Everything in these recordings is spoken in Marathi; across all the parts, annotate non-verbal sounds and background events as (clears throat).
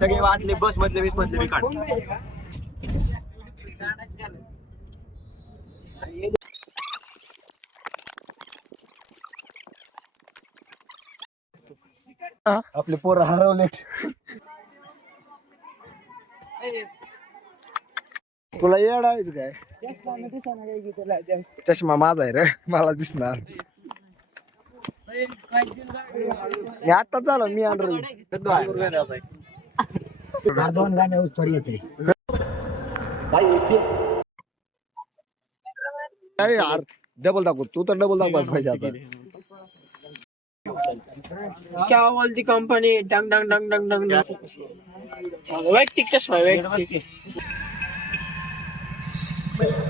सगळे वाचले बस मधले वीस मधले काढ आपले पोर हरवले तुला येड आहेच काय? चष्मा माझा आहे रे मला दिसणार. मी आताच झालो मी दोन गाणे थोडी येते. यार डबल दाखव तू तर डबल दाखवायला पाहिजे आता. क्या बोलती कंपनी डंग डंग डंग डंग डंग. डंग वैयक्तिक.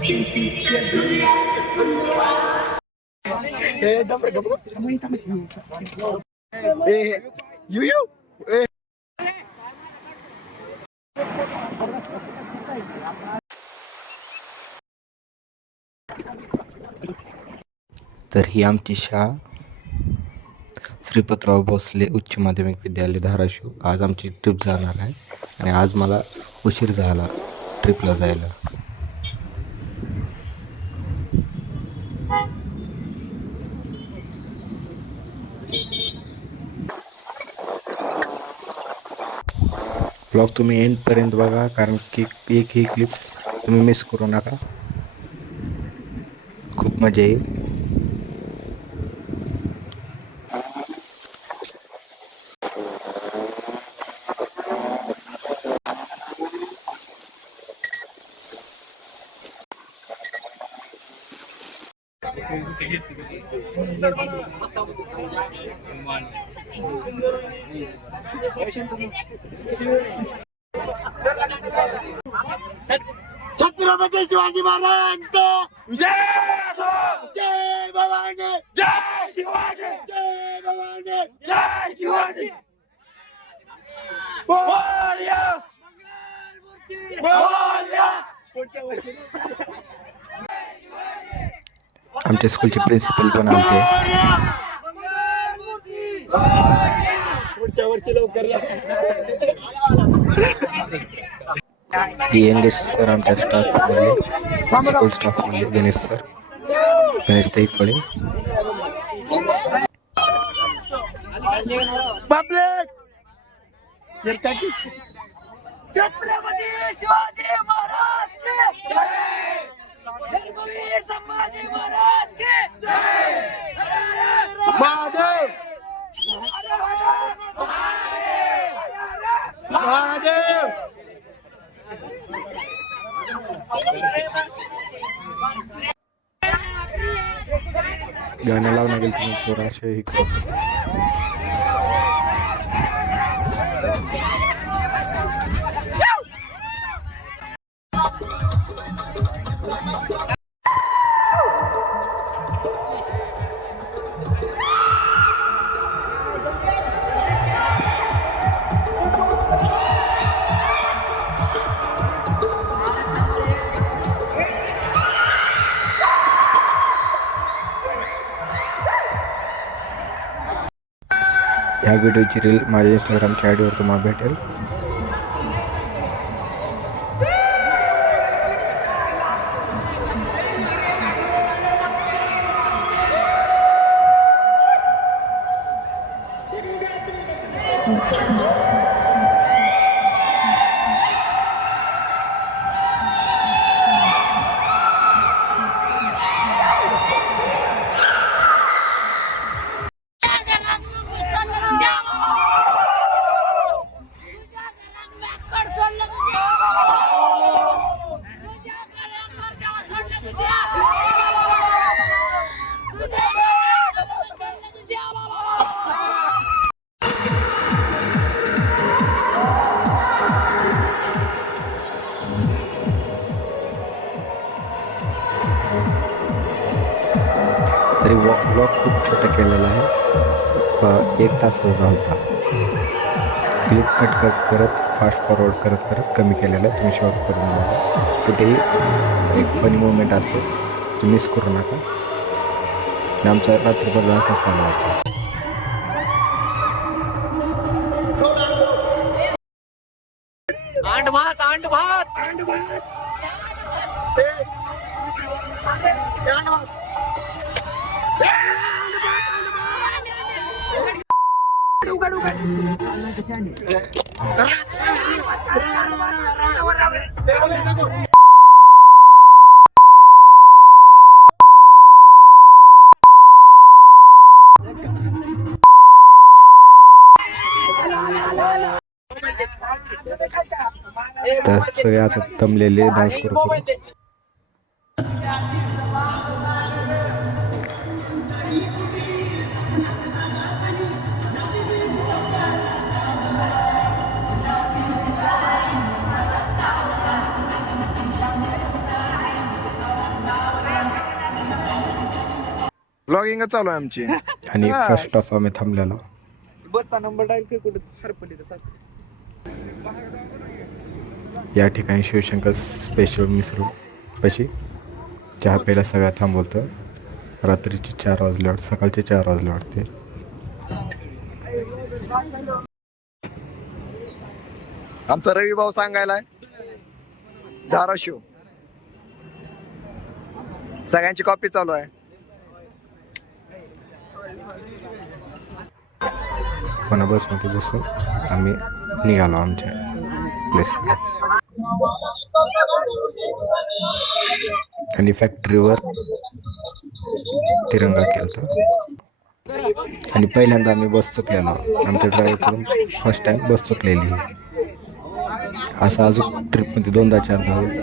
चष्मा आहे, वैयक्तिक ए दम रे गप्प. ए तर ही आमची शाळा. श्रीपतराव भोसले उच्च माध्यमिक विद्यालय धाराशिव. आज आमची ट्रिप जाणार आहे. आणि आज मला उशीर झाला ट्रिपला जायला. ब्लॉग तुम्ही एंडपर्यंत बघा कारण की एक ही क्लिप तुम्ही मिस करू नका खूप मज़ा। येईल छत्रपती शिवाजी महाराज! जय भवानी! जय शिवाजी! जय भवानी! जय शिवाजी! आमच्या स्कूलचे प्रिन्सिपल पण आमचे. पुढच्या वर्षी लवकर या. ही यंगेश सर आमच्या स्टाफमध्ये स्कूल स्टाफमध्ये गणेश सर गणेश ताईकडे छत्रपती शिवाजी महाराज के जय! धर्मवीर संभाजी महाराज के जय! महादेव! महादेव! गाणं लावणं गेलं तुम्ही पोरं असे व्हिडिओची रील माझ्या इंस्टाग्रामच्या आयडीवर तुम्हाला भेटेल. तास एक तासाचा होता क्लिप कट कट करत फास्ट फॉरवर्ड करत करत कमी केलेलं आहे. तुम्ही शॉर्ट करून बघा कुठेही एक फनी मुवमेंट असेल तुम्ही मिस करू नका. आणि आमचा रात्रभर असा चालू होता दमलेले डान्स करू करू. ब्लॉगिंग चालू आहे आमची. आणि फर्स्ट ऑफ आम्ही थांबलेलो. बसचा नंबर डायल कर कुठे हरपली तर या ठिकाणी शिवशंकर स्पेशल मिसळू पशी चहा प्यायला सगळ्या थांबवतं. रात्रीचे चार वाजले वाटते सकाळचे चार वाजले वाटते. आमचा रवी भाऊ सांगायलाय धाराशिव सगळ्यांची कॉपी चालू आहे. पण बसमध्ये बसून आम्ही निघालो आमच्या प्लेस आणि फॅक्टरीवर तिरंगा केला आणि पहिल्यांदा आम्ही बस चुकलेलो. आमच्या ड्रायव्हरकडून फर्स्ट टाइम बस चुकलेली. असं अजून ट्रिपमध्ये दोनदा चारदा होईल.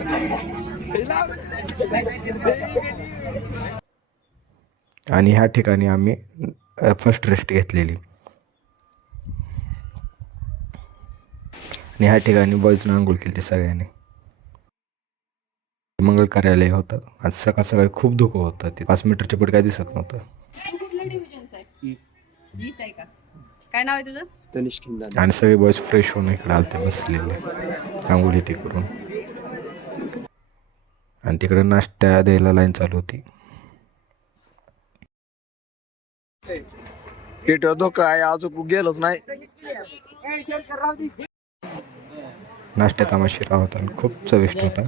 आणि ह्या ठिकाणी आम्ही फर्स्ट रेस्ट घेतलेली. आणि ह्या ठिकाणी बॉईजनं आंघोळ केली ते सगळ्यांनी. मंगल कार्यालय होतं. आज सकाळ सकाळी खूप धुकं होतं. ते पाच मीटरच्या पुढे काय दिसत नव्हतं. कुठल्या डिव्हिजनचा आहे हीच आहे का? काय नाव आहे तुझं? आणि सगळे बॉईज फ्रेश होऊन इकडे आलते बसलेले. आंघोळी ते करून. आणि तिकडे नाश्ता द्यायला लाईन चालू होती. धोका आहे अजून गेलोच नाही. नाश्त्यात आम्हा शिरा होता आणि खूप चविष्ट होता.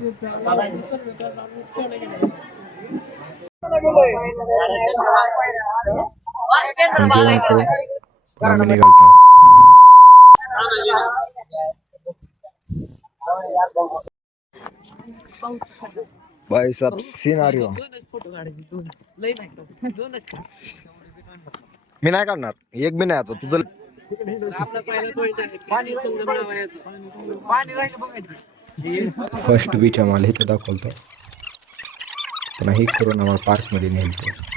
आणि जेवण करून पुन्हा आम्ही निघालतो सब सिनारिओ मी नाही काढणार एक बी नाही आता. तुझं फर्स्ट बीच आम्हाला इथं दाखवलं पुन्हा हे करून आम्हाला पार्कमध्ये नेलं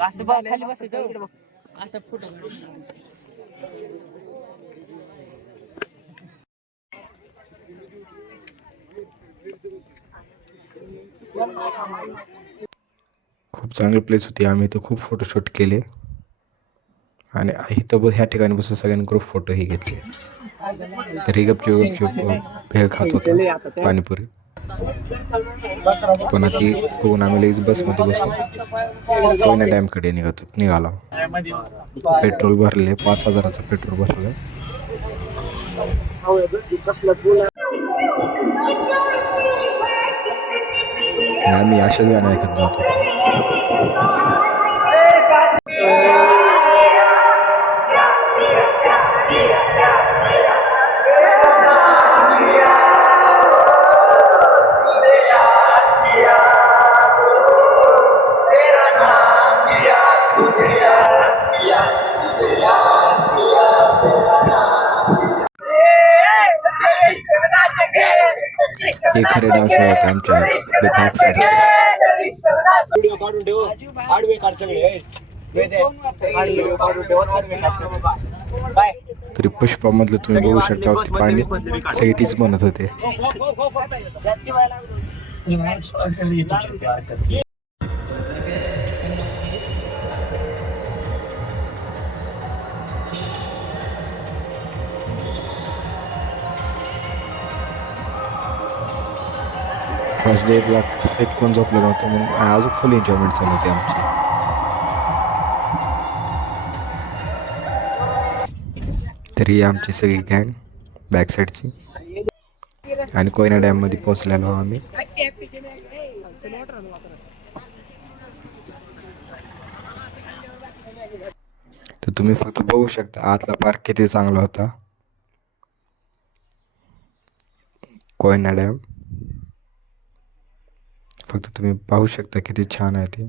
असं बघ खाली बसायचं इकडे बघ असं फोटो खूप चांगली प्लेस होती. आम्ही इथं खूप फोटोशूट केले. आणि इथं ह्या ठिकाणी बसून सगळ्यांनी ग्रुप फोटोही घेतले. तरी गपचूप गपचूप भेळ खात होता पाणीपुरी. पुन्हा ती बघून आम्ही लगेच बसमध्ये बसून कोयना डॅमकडे निघत निघाला. पेट्रोल भरले पाच हजाराचं पेट्रोल भरलं. आम्ही अशाच गाणं ऐकत जात होतो. हे खरे डान्स होते आमच्या साईडचे व्हिडिओ काढून ठेव. आडवे काढ सगळे. व्हिडिओ काढून ठेव. आडवे काढ सगळे. बाय. तरी पुष्पामधलं तुम्ही बघू शकता की पाणी सगळी तीच म्हणत होते. फर्स्ट एक लाख सेट करून झोपलं नव्हतं म्हणून. अजून फुल एन्जॉयमेंट चालू होती आमची. तरी आमची सगळी गँग बॅक साईडची आणि कोयना डॅममध्ये पोचलेलो आम्ही. तर तुम्ही फक्त बघू शकता आतला पार्क किती चांगला होता. कोयना डॅम फक्त तुम्ही पाहू शकता किती छान आहे ते.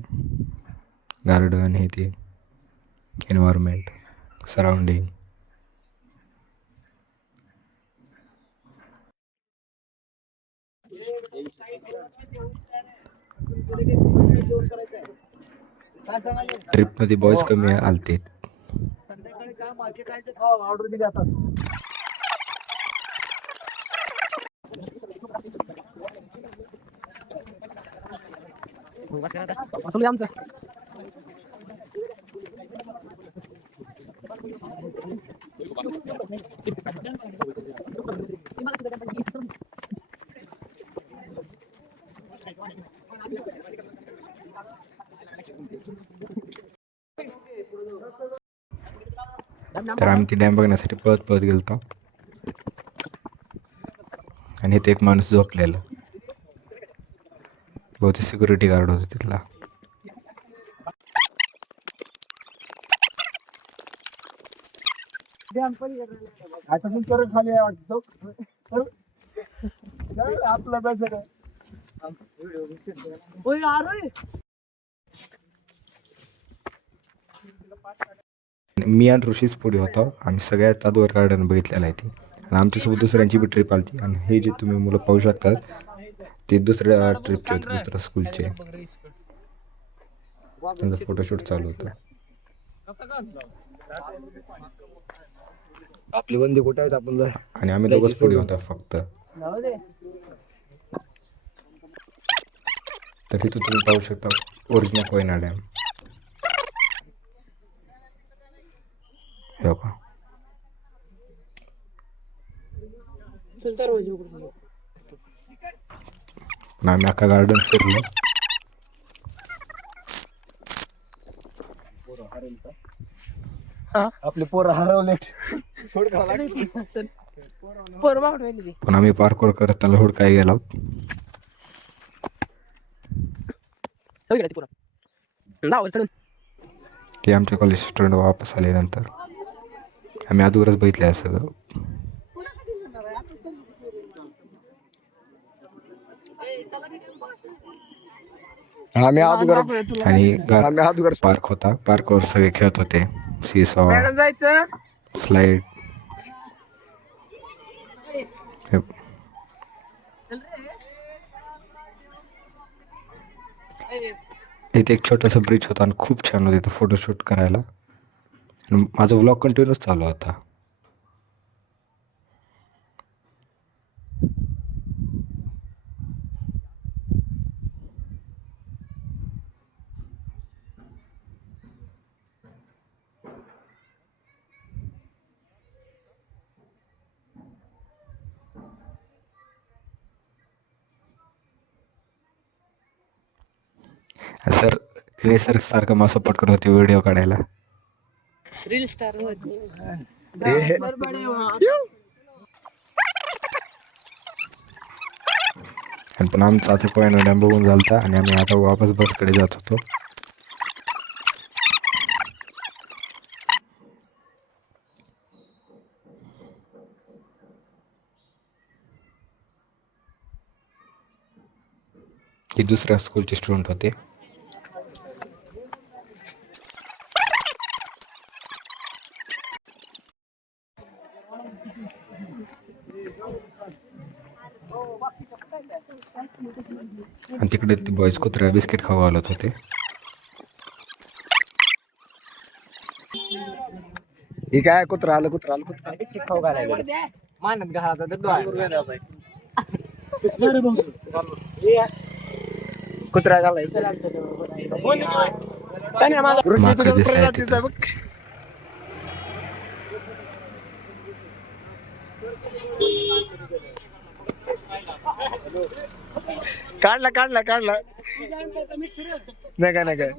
गार्डन हे ते. एन्व्हायरमेंट सराउंडिंग ट्रिपमध्ये बॉयज कमी आलते. ऑर्डर दिली आमचं तर आम्ही ती डॅम बघण्यासाठी पळत पळत गेलो आणि इथे एक माणूस झोपलेला. बहुतेक सिक्युरिटी गार्ड होता तिथला. मी आणि ऋषीच पुढे होतो आम्ही सगळ्यात आजवर गार्डन बघितलेलं आहे ते आणि आमच्यासोबत दुसऱ्यांची बी ट्रिप आली आणि हे जे तुम्ही मुलं पाहू शकतात ते दुसऱ्या ट्रिपचे होते दुसऱ्या स्कूलचे त्यांचं फोटोशूट चालू होतं. आपली बंदी कुठे आहेत? आपण जाय आणि आम्ही दोघंच पुढे होतो फक्त. तर इथं तुम्ही पाहू शकता ओरिजिनल कोयना डॅम. हो का रोज आम्ही अख्खा गार्डन फिरलो आपले पोरं हरवले पोरं ती. पण आम्ही पार्कोर करत त्याला हुडकाय गेलो चल गेला ती पोरं. धाव, चढून. की आमचे कॉलेज स्टुडंट वापस आले नंतर आम्ही अगोदरच बघितलं आहे सगळं आम्ही अगोदर आणि आम्ही अगोदर पार्क होता. पार्कवर सगळे खेळत होते. सीसॉ मॅडम जायचं? स्लाइड इथे एक छोटासा ब्रिज होता आणि खूप छान होतं इथं फोटोशूट करायला. आणि माझा व्लॉग कंटिन्यूच चालू होता. सर तिने सर सारखं मला सपोर्ट करत होते व्हिडिओ काढायला. रील स्टार आणि पण आमचा आता पॉईंट डॅम बघून झालता आणि आम्ही आता वापस बसकडे जात होतो. हे दुसऱ्या स्कूलचे स्टुडंट होते. तिकडे ते बॉईज कुत्र्या बिस्किट खाऊ घालत होते. हे काय कुत्रा आलं कुत्रा आलं कुत्रा बिस्किट खाऊ घालायला कुत्रा घालायचं दिसायला तिथं. काढला काढला काढला. नाही काय नाही काय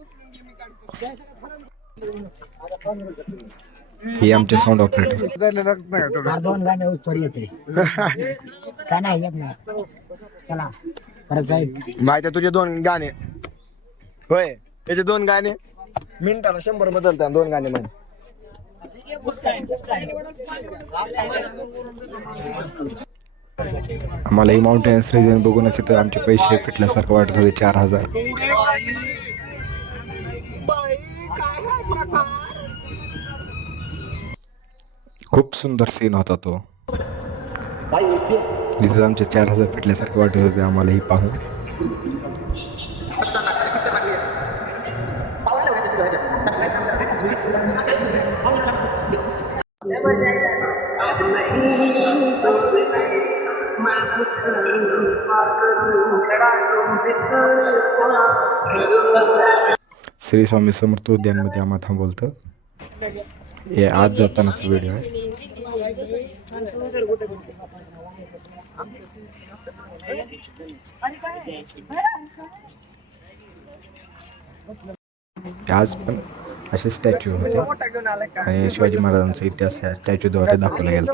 हे आमचे साऊंड ऑपरेटर दोन गाणे थोडी येते का नाही येत नाही चला परत साहेब माहिती आहे तुझे दोन गाणे. होय त्याचे दोन गाणे. मिनिटाला शंभर बदलतात दोन गाणे म्हणे. आम्हाला ही माउंटेन्स रिजन बघूनच इथं आमचे पैसे फिटल्यासारखं वाटत होते चार हजार. खूप सुंदर सीन होता तो. तिथं आमचे चार हजार फिटल्यासारखे वाटत होते आम्हाला ही पाहून. श्री स्वामी समर्थ उद्यानमध्ये आम्हा थांबवलतं. हे आज जातानाचा व्हिडिओ आहे. आज पण असे स्टॅच्यू होते. आणि शिवाजी महाराजांचा इतिहास या स्टॅच्यूद्वारे दाखवला गेला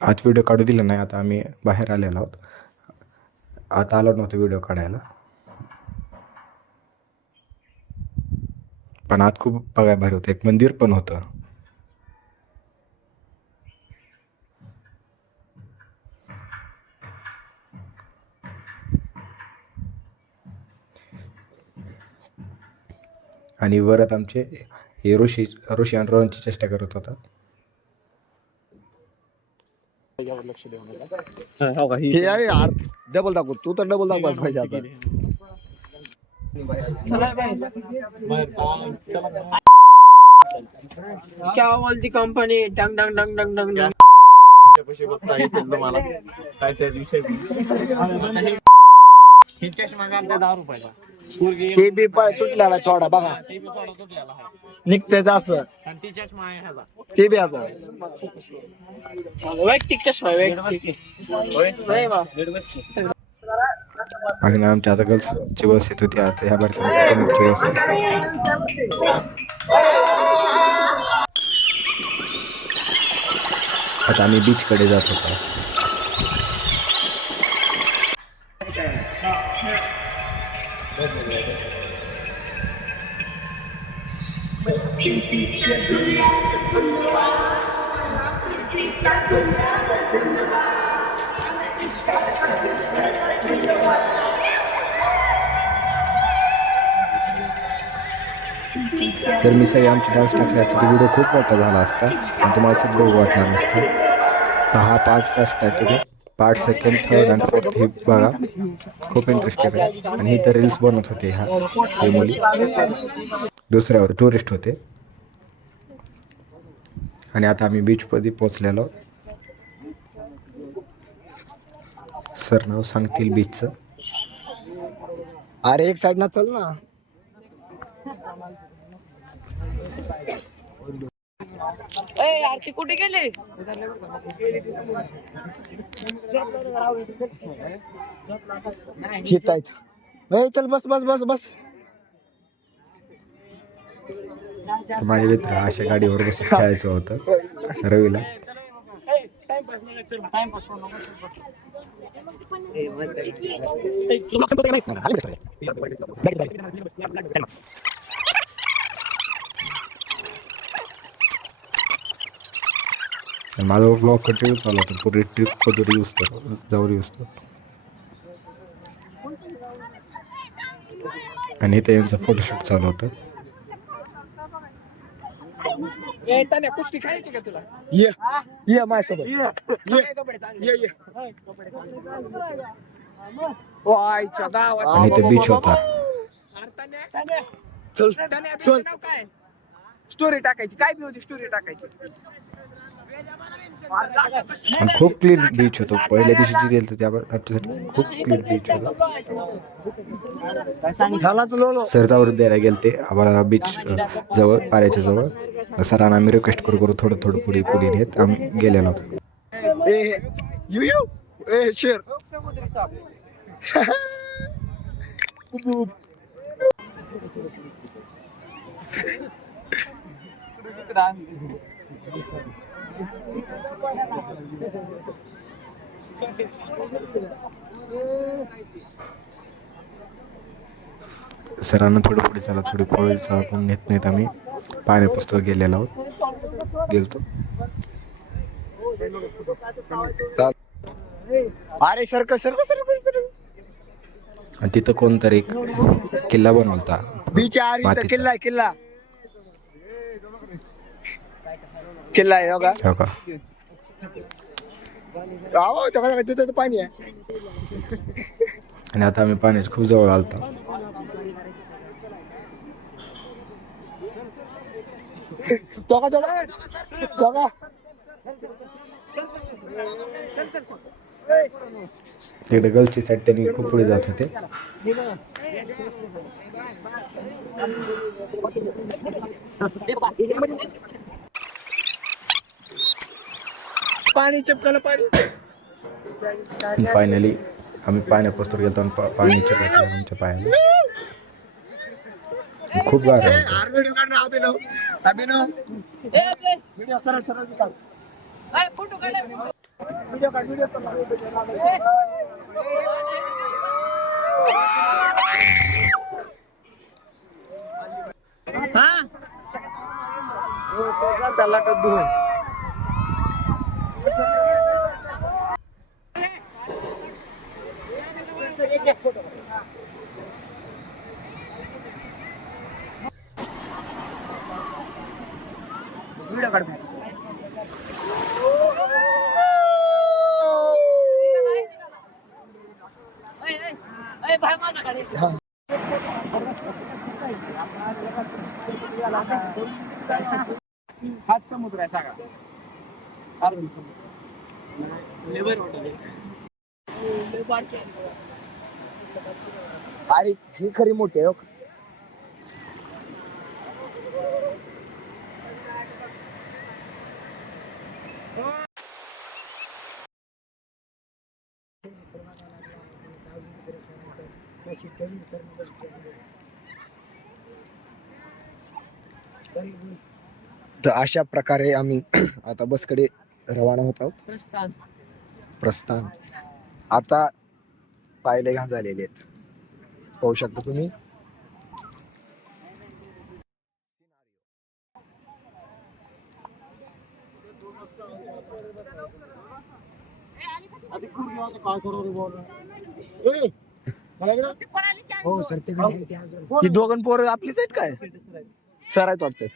आज व्हिडिओ काढू दिला नाही आता आम्ही बाहेर आलेलो आहोत. आता आलो नव्हतं व्हिडिओ काढायला. पण आज खूप बघाय भारी होतं. एक मंदिर पण होतं. आणि वरत आमचे हे ऋषी ऋषी आणि रोहनची चेष्टा करत होता. हे आहे यार डबल दाखव तू तर डबल दाखवायच पाहिजे आता क्या बोलती कंपनी डंग डंग डंग डंग डंग डंग ते बी पाय तुटलेला आहे थोडा बघा. निघतेच असं. ते बी असं. वैयक्तिक चष्मा आहे, वैयक्तिक. आणि आमच्या आता गर्ल्सची बस येत होती आता. ह्या बस आता आम्ही बीचकडे जात होतो. तर मी सगळे आमची डान्स टाकले असते. व्हिडिओ खूप मोठा झाला असता. आणि तुम्हाला सगळं वाटणार नसतं. तर हा पार्ट फर्स्ट आहे तुम्ही पार्ट सेकंड थर्ड आणि फोर्थ हे बघा. खूप इंटरेस्टेड आहे. आणि हे तर रील्स बनवत होते ह्या हे मुली. दुसऱ्या होते टुरिस्ट होते. आणि आता आम्ही बीचमध्ये पोचलेलो सर नाव सांगतील बीचचं अरे एक साइड ना चल ना. आरती कुठे गेले? ए, चल बस बस बस बस. माझे मित्र अशा गाडीवर बसून खेळायचं होतं रवीला. आणि माझा ब्लॉग कंटिन्यू चालू होता. पुरी ट्रिप कधी यूज करतो जवळ यूज करतो आणि इथे यांचं फोटोशूट चालू होतं. ये ये माझ्यासोबत. ये. ये ये आणि इथे बीच होता. चल चल. स्टोरी टाकायची. काय बी होती स्टोरी टाकायची. आणि खूप क्लीन बीच होतो पहिल्या दिवशी जी गेलं त्या आमच्यासाठी खूप क्लीन बीच होतं सरजावर द्यायला गेले ते आम्हाला बीच जवळ पाऱ्याच्या जवळ सरांना आम्ही रिक्वेस्ट करू करू थोडं थोडं पुढे पुढे नेत आम्ही गेलेलो होतो ए यू यू ए शेर सरांना थोडं पुढे चला थोडी पुढे चला पण घेत नाहीत आम्ही. पाण्या पुस्तक गेलेलो आहोत. गेलतो. अरे सर्कल सर्कल आणि तिथं कोणतरी किल्ला इथं मातीचा. किल्ला किल्ला. किल्ला आहे हो का हो का अहो तिथं तर पाणी आहे आणि आता आम्ही पाण्याच्या खूप जवळ आलता तो का तो का तो का तिकडे गर्ल्सची साईड त्यांनी खूप पुढे जात होते पाणी चिपकायला पाणी फायनली आम्ही पाण्या पुस्तक गेलो आणि पाणी चिकटलं आमच्या पायाला. खूप गार आहे आर व्हिडिओ काढ ना अभिनव अभिनव व्हिडिओ सरळ सरळ काढ व्हिडिओ काढ व्हिडिओ व्हिडिओ काढ हाच समुद्र. आहे. सगळा लेबर हॉटेल. अरे ही खरी मोठी आहे हो का? तर अशा प्रकारे आम्ही (clears throat) आता बसकडे रवाना होत आहोत. प्रस्थान. प्रस्थान. आता पायले घाण झालेले आहेत. पाहू शकता तुम्ही. हो सर ते ही दोघं पोरं आपलीच आहेत काय? सर आहेत वाटतं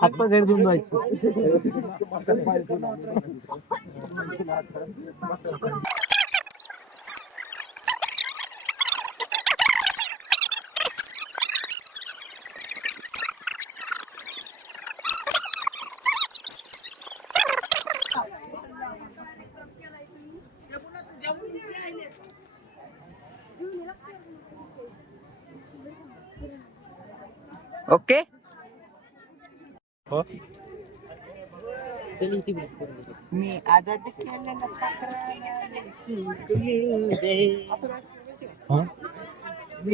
हातपाय घरी देऊन जायचं ओके? मी आजाद.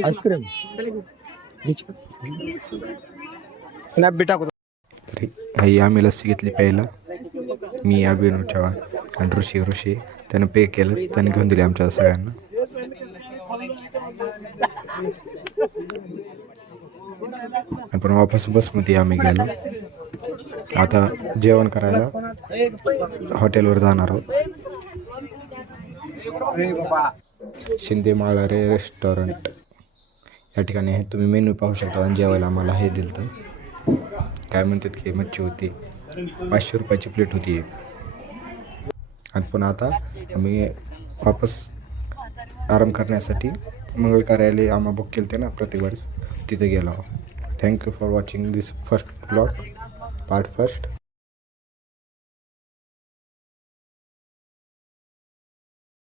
Ice cream? स्नॅप बी टाकू. आई आम्ही लस्सी घेतली प्यायला. मी अभिनव चव्हाण आणि ऋषी ऋषी. त्यानं पे केलं. त्याने घेऊन दिली आमच्या सगळ्यांना. आणि पण वापस बसमध्ये आम्ही गेलो. आता जेवण करायला हॉटेलवर जाणार आहोत. शिंदे माळारे रेस्टॉरंट. या ठिकाणी आहे तुम्ही मेन्यू पाहू शकता आणि जेवायला आम्हाला हे दिलं तर काय म्हणतात की मच्छी होती. पाचशे रुपयाची प्लेट होती. एक आणि पुन्हा आता आम्ही वापस आराम करण्यासाठी मंगळ कार्यालय आम्हा बुक केलं ते ना प्रत्येक वेळेस तिथे गेलो. Thank you for watching this first blog part first